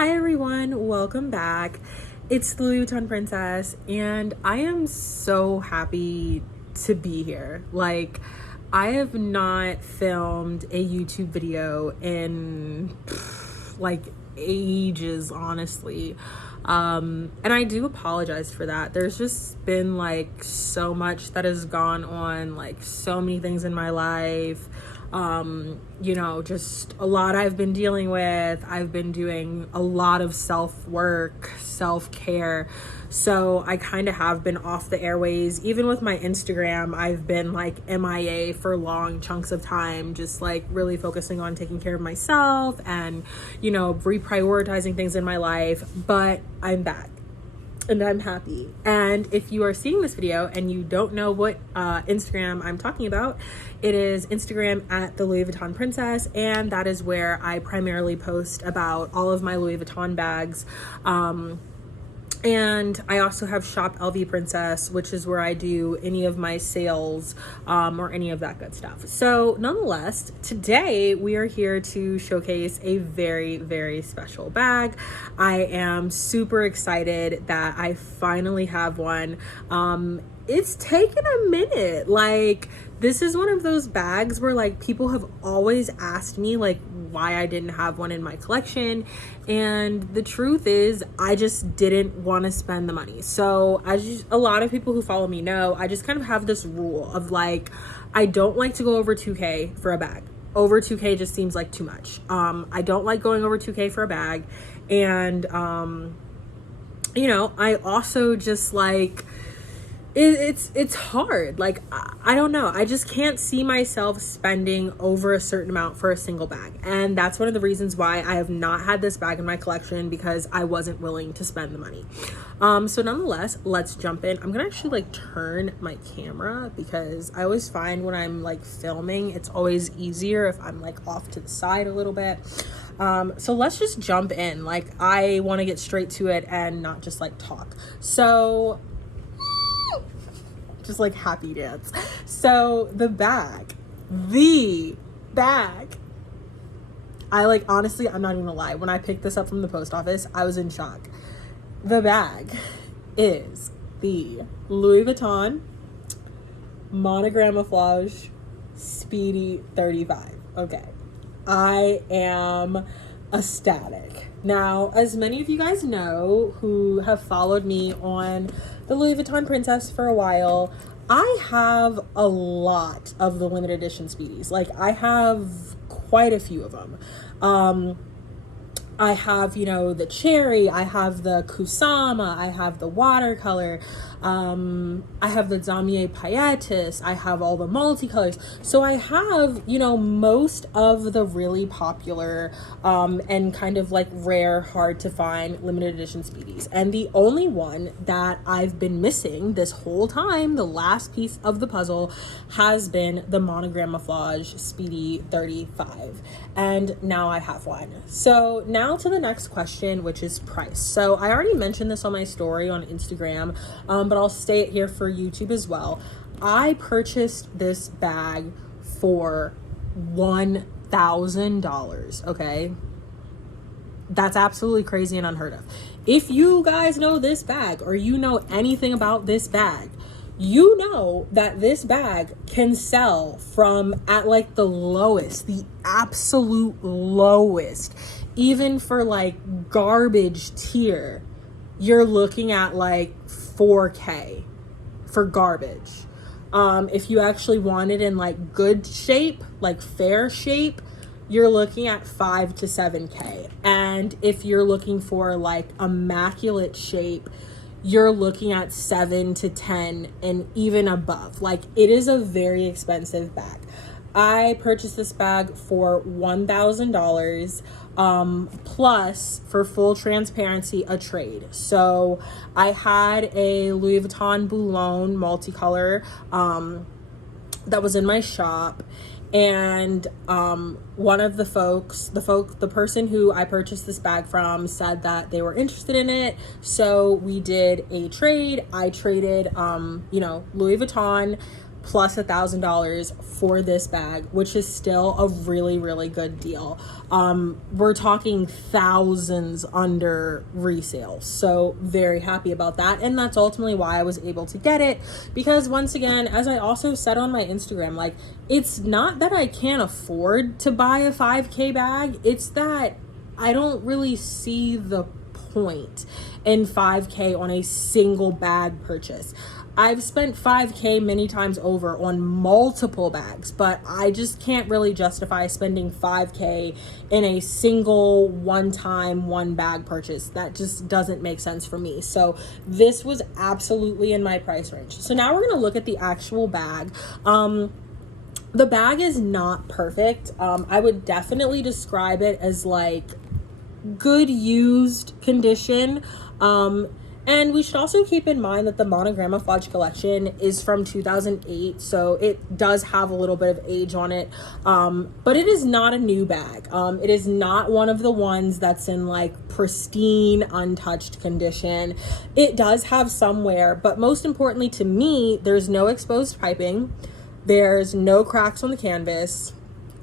Hi everyone, welcome back. It's the Louis Vuitton Princess, and I am so happy to be here. I have not filmed a YouTube video in ages, honestly. And I do apologize for that. There's just been so much that has gone on, so many things in my life. Just a lot I've been dealing with. I've been doing a lot of self-work, self-care. So I kind of have been off the airways. Even with my Instagram, I've been MIA for long chunks of time, just really focusing on taking care of myself and, reprioritizing things in my life. But I'm back. And I'm happy. And if you are seeing this video and you don't know what Instagram I'm talking about, it is Instagram at the Louis Vuitton Princess, and that is where I primarily post about all of my Louis Vuitton bags. And I also have Shop LV Princess, which is where I do any of my sales or any of that good stuff. So nonetheless, today we are here to showcase a very, very special bag. I am super excited that I finally have one. It's taken a minute. This is one of those bags where people have always asked me why I didn't have one in my collection, and the truth is I just didn't want to spend the money. So as a lot of people who follow me know, I just kind of have this rule of I don't like to go over 2K for a bag. Over 2K just seems like too much. I don't like going over 2K for a bag, and I also just it's hard. I don't know, I just can't see myself spending over a certain amount for a single bag, and that's one of the reasons why I have not had this bag in my collection, because I wasn't willing to spend the money. So nonetheless, let's jump in. I'm gonna actually turn my camera, because I always find when I'm filming, it's always easier if I'm off to the side a little bit. So let's just jump in. I want to get straight to it and not just talk. So just happy dance. So the bag, I honestly, I'm not even gonna lie, when I picked this up from the post office, I was in shock. The bag is the Louis Vuitton Monogramouflage Speedy 35. Okay, I am ecstatic. Now, as many of you guys know who have followed me on the Louis Vuitton Princess for a while, I have a lot of the limited edition Speedies. I have quite a few of them. I have, the cherry, I have the Kusama, I have the watercolor, I have the Damier Paillettes, I have all the multicolors. So I have, most of the really popular and kind of rare, hard to find limited edition Speedies. And the only one that I've been missing this whole time, the last piece of the puzzle, has been the Monogramouflage Speedy 35. And now I have one. So now to the next question, which is price. So I already mentioned this on my story on Instagram, but I'll say it here for YouTube as well. I purchased this bag for $1,000, okay? That's absolutely crazy and unheard of. If you guys know this bag, or you know anything about this bag, you know that this bag can sell from at the lowest, the absolute lowest, even for garbage tier, you're looking at 4K for garbage. If you actually want it in good shape, fair shape, you're looking at 5 to 7K. And if you're looking for immaculate shape, you're looking at 7 to 10 and even above. It is a very expensive bag. I purchased this bag for $1,000 plus, for full transparency, a trade. So I had a Louis Vuitton Boulogne multicolor that was in my shop, and one of the person who I purchased this bag from said that they were interested in it, so we did a trade. I traded Louis Vuitton plus $1,000 for this bag, which is still a really, really good deal. We're talking thousands under resale, so very happy about that. And that's ultimately why I was able to get it, because once again, as I also said on my Instagram, like, it's not that I can't afford to buy a 5K bag, it's that I don't really see the point in 5K on a single bag purchase. I've spent 5K many times over on multiple bags, but I just can't really justify spending 5K in a single one-time one bag purchase. That just doesn't make sense for me. So this was absolutely in my price range. So now we're gonna look at the actual bag. The bag is not perfect. I would definitely describe it as like good used condition. And we should also keep in mind that the Monogramouflage collection is from 2008, so it does have a little bit of age on it, but it is not a new bag. It is not one of the ones that's in like pristine, untouched condition. It does have some wear, but most importantly to me, there's no exposed piping, there's no cracks on the canvas,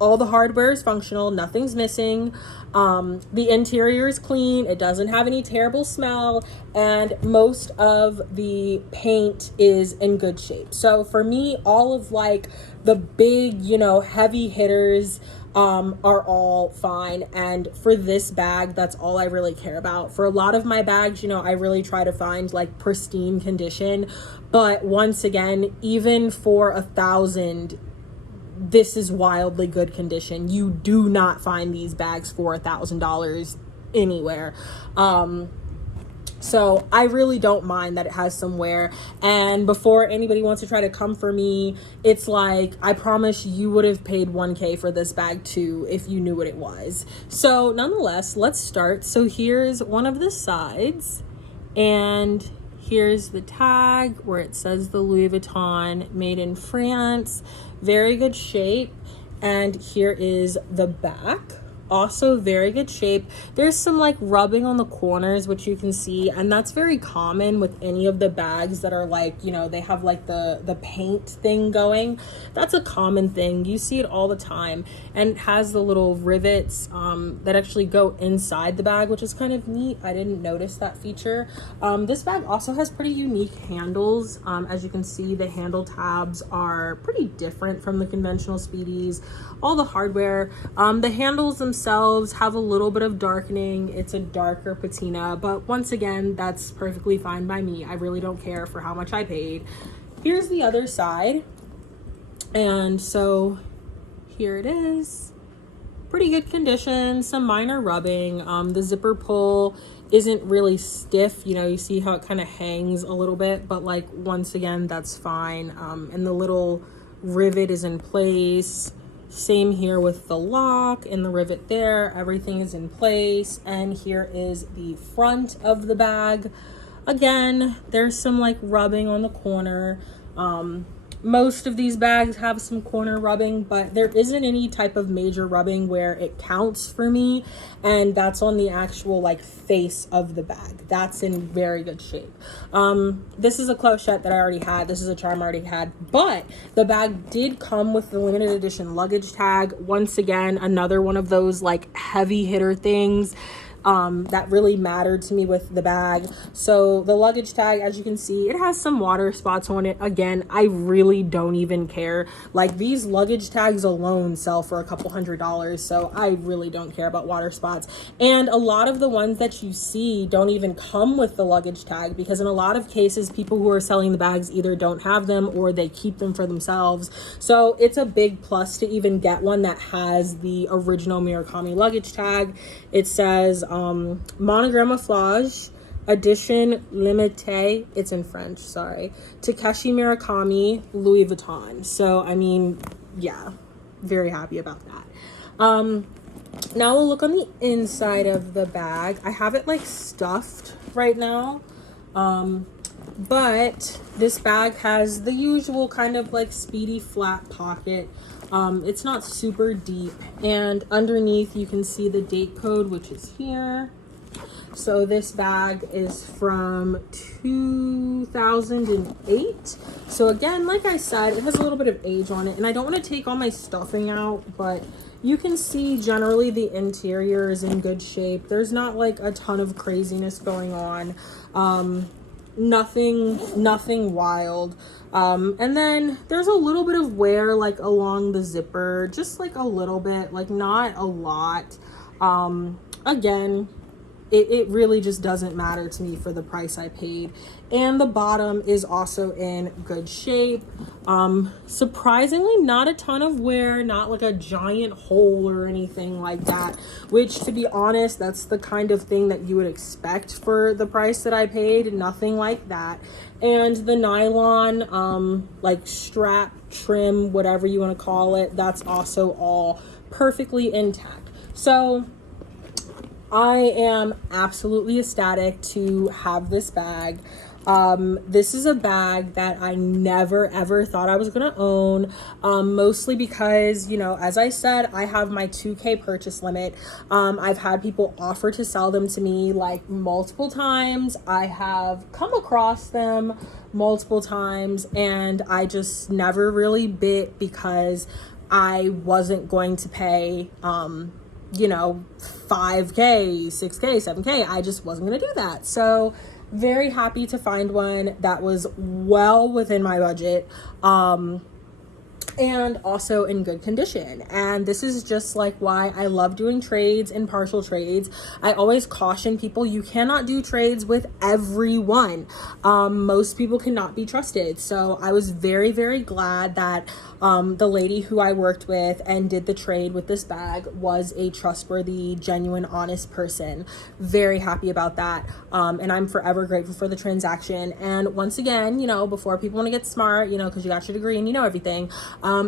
all the hardware is functional, nothing's missing. The interior is clean, it doesn't have any terrible smell, and most of the paint is in good shape. So for me, all of like the big, heavy hitters are all fine. And for this bag, that's all I really care about. For a lot of my bags, I really try to find like pristine condition. But once again, even for $1,000, this is wildly good condition. You do not find these bags for $1,000 anywhere. So I really don't mind that it has some wear. And before anybody wants to try to come for me, it's like, I promise you would have paid 1K for this bag too if you knew what it was. So nonetheless, let's start. So here's one of the sides, and here's the tag where it says the Louis Vuitton made in France. Very good shape. And here is the back, also very good shape. There's some like rubbing on the corners, which you can see, and that's very common with any of the bags that are like, they have like the paint thing going. That's a common thing, you see it all the time. And it has the little rivets that actually go inside the bag, which is kind of neat. I didn't notice that feature. This bag also has pretty unique handles. As you can see, the handle tabs are pretty different from the conventional Speedies. All the hardware, the handles themselves have a little bit of darkening. It's a darker patina, but once again, that's perfectly fine by me. I really don't care for how much I paid. Here's the other side, and so here it is. Pretty good condition, some minor rubbing. The zipper pull isn't really stiff. You see how it kind of hangs a little bit, but like, once again, that's fine. And the little rivet is in place. Same here with the lock and the rivet there. Everything is in place. And here is the front of the bag. Again, there's some like rubbing on the corner. Most of these bags have some corner rubbing, but there isn't any type of major rubbing where it counts for me, and that's on the actual like face of the bag. That's in very good shape. This is a clochette that I already had. This is a charm I already had, but the bag did come with the limited edition luggage tag. Once again, another one of those like heavy hitter things that really mattered to me with the bag. So the luggage tag, as you can see, it has some water spots on it. Again, I really don't even care. Like, these luggage tags alone sell for a couple $100s, so I really don't care about water spots. And a lot of the ones that you see don't even come with the luggage tag, because in a lot of cases, people who are selling the bags either don't have them or they keep them for themselves. So it's a big plus to even get one that has the original Murakami luggage tag. It says Monogramouflage edition limitée, it's in French, sorry, Takeshi Murakami Louis Vuitton. So I mean, yeah, very happy about that. Now we'll look on the inside of the bag. I have it like stuffed right now, but this bag has the usual kind of like Speedy flat pocket. It's not super deep, and underneath you can see the date code, which is here. So this bag is from 2008. So again, like I said, it has a little bit of age on it, and I don't want to take all my stuffing out, but you can see generally the interior is in good shape. There's not like a ton of craziness going on. Nothing wild. And then there's a little bit of wear like along the zipper, just like a little bit, like not a lot. Again, it really just doesn't matter to me for the price I paid. And the bottom is also in good shape. Surprisingly, not a ton of wear, not like a giant hole or anything like that, which, to be honest, that's the kind of thing that you would expect for the price that I paid. Nothing like that. And the nylon, like strap, trim, whatever you want to call it, that's also all perfectly intact. So I am absolutely ecstatic to have this bag. This is a bag that I never ever thought I was gonna own, mostly because, you know, as I said, I have my 2K purchase limit. I've had people offer to sell them to me like multiple times. I have come across them multiple times, and I just never really bit because I wasn't going to pay, you know, 5K, 6K, 7K. I just wasn't gonna do that. So very happy to find one that was well within my budget, and also in good condition. And this is just like why I love doing trades and partial trades. I always caution people, you cannot do trades with everyone. Most people cannot be trusted. So I was very, very glad that the lady who I worked with and did the trade with this bag was a trustworthy, genuine, honest person. Very happy about that. And I'm forever grateful for the transaction. And once again, you know, before people want to get smart, you know, because you got your degree and you know everything,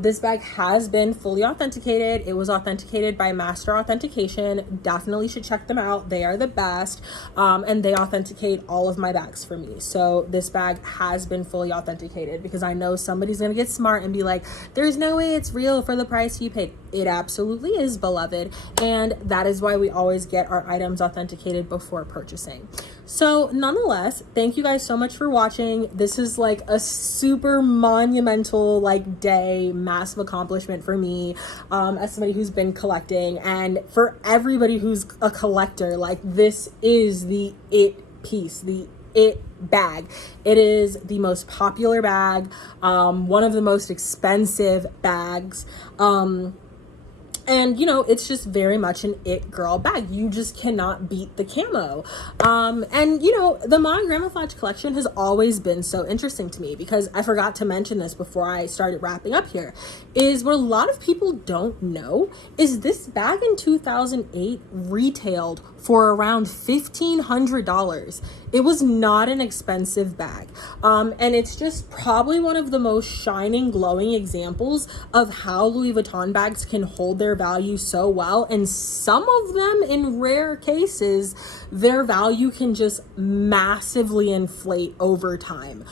this bag has been fully authenticated. It was authenticated by Master Authentication. Definitely should check them out. They are the best. And they authenticate all of my bags for me. So this bag has been fully authenticated, because I know somebody's going to get smart and be like, there's no way it's real for the price you paid. It absolutely is, beloved. And that is why we always get our items authenticated before purchasing. So nonetheless, thank you guys so much for watching. This is like a super monumental like day, massive accomplishment for me, as somebody who's been collecting, and for everybody who's a collector. Like, this is the it piece, the it bag. It is the most popular bag, one of the most expensive bags, and, you know, it's just very much an it girl bag. You just cannot beat the camo. And, you know, the Monogramouflage collection has always been so interesting to me, because I forgot to mention this before I started wrapping up here, is what a lot of people don't know is this bag in 2008 retailed for around $1,500. It was not an expensive bag. And it's just probably one of the most shining, glowing examples of how Louis Vuitton bags can hold their value so well. And some of them, in rare cases, their value can just massively inflate over time.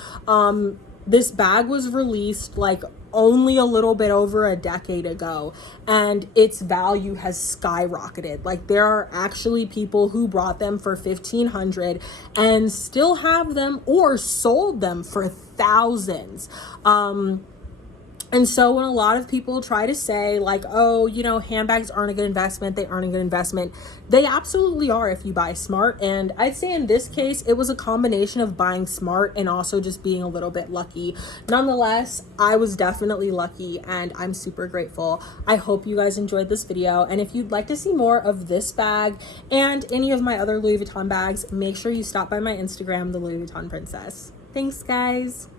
This bag was released like only a little bit over a decade ago, and its value has skyrocketed. Like, there are actually people who brought them for $1,500 and still have them or sold them for thousands. And so when a lot of people try to say like, oh, you know, handbags aren't a good investment, they aren't a good investment, they absolutely are if you buy smart. And I'd say in this case, it was a combination of buying smart and also just being a little bit lucky. Nonetheless, I was definitely lucky, and I'm super grateful. I hope you guys enjoyed this video. And if you'd like to see more of this bag and any of my other Louis Vuitton bags, make sure you stop by my Instagram, The Louis Vuitton Princess. Thanks, guys.